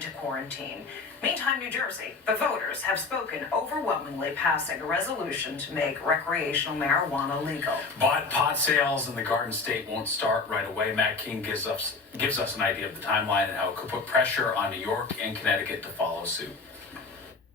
to quarantine. Meantime, New Jersey, the voters have spoken overwhelmingly, passing a resolution to make recreational marijuana legal. But pot sales in the Garden State won't start right away. Matt King gives us an idea of the timeline and how it could put pressure on New York and Connecticut to follow suit.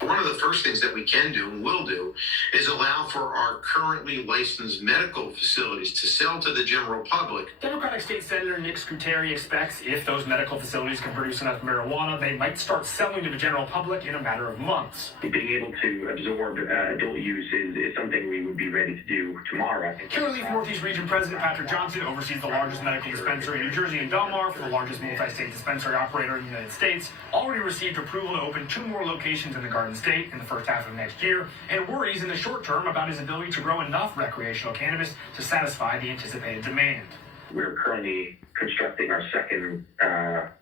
One of the first things that we can do and will do is allow for our currently licensed medical facilities to sell to the general public. Democratic State Senator Nick Scuteri expects if those medical facilities can produce enough marijuana, they might start selling to the general public in a matter of months. Being able to absorb adult use is something we would be ready to do tomorrow. Currentleaf Northeast Region President Patrick Johnson oversees the largest medical dispensary in New Jersey in Delmar for the largest multi-state dispensary operator in the United States. Already received approval to open 2 more locations in the Garden State in the first half of next year, and worries in the short term about his ability to grow enough recreational cannabis to satisfy the anticipated demand. We're currently constructing our second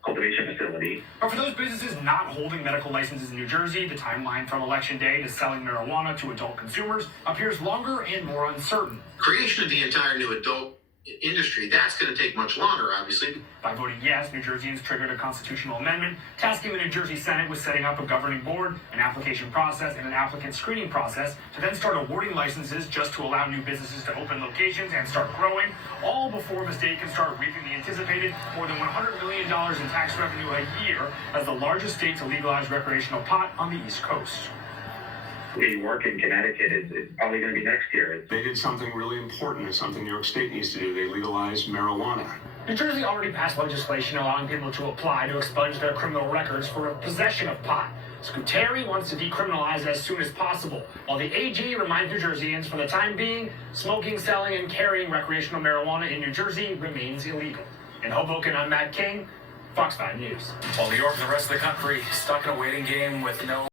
cultivation facility. But for those businesses not holding medical licenses in New Jersey, the timeline from Election Day to selling marijuana to adult consumers appears longer and more uncertain. Creation of the entire new adult industry, that's going to take much longer, obviously. By voting yes, New Jerseyans triggered a constitutional amendment tasking the New Jersey Senate with setting up a governing board, an application process, and an applicant screening process to then start awarding licenses just to allow new businesses to open locations and start growing, all before the state can start reaping the anticipated more than $100 million in tax revenue a year as the largest state to legalize recreational pot on the East Coast. New York and Connecticut is probably going to be next year. They did something really important. It's something New York State needs to do. They legalized marijuana. New Jersey already passed legislation allowing people to apply to expunge their criminal records for possession of pot. Scuteri wants to decriminalize as soon as possible, while the AG reminds New Jerseyans for the time being, smoking, selling, and carrying recreational marijuana in New Jersey remains illegal. In Hoboken, I'm Matt King, Fox 5 News. While New York and the rest of the country stuck in a waiting game with no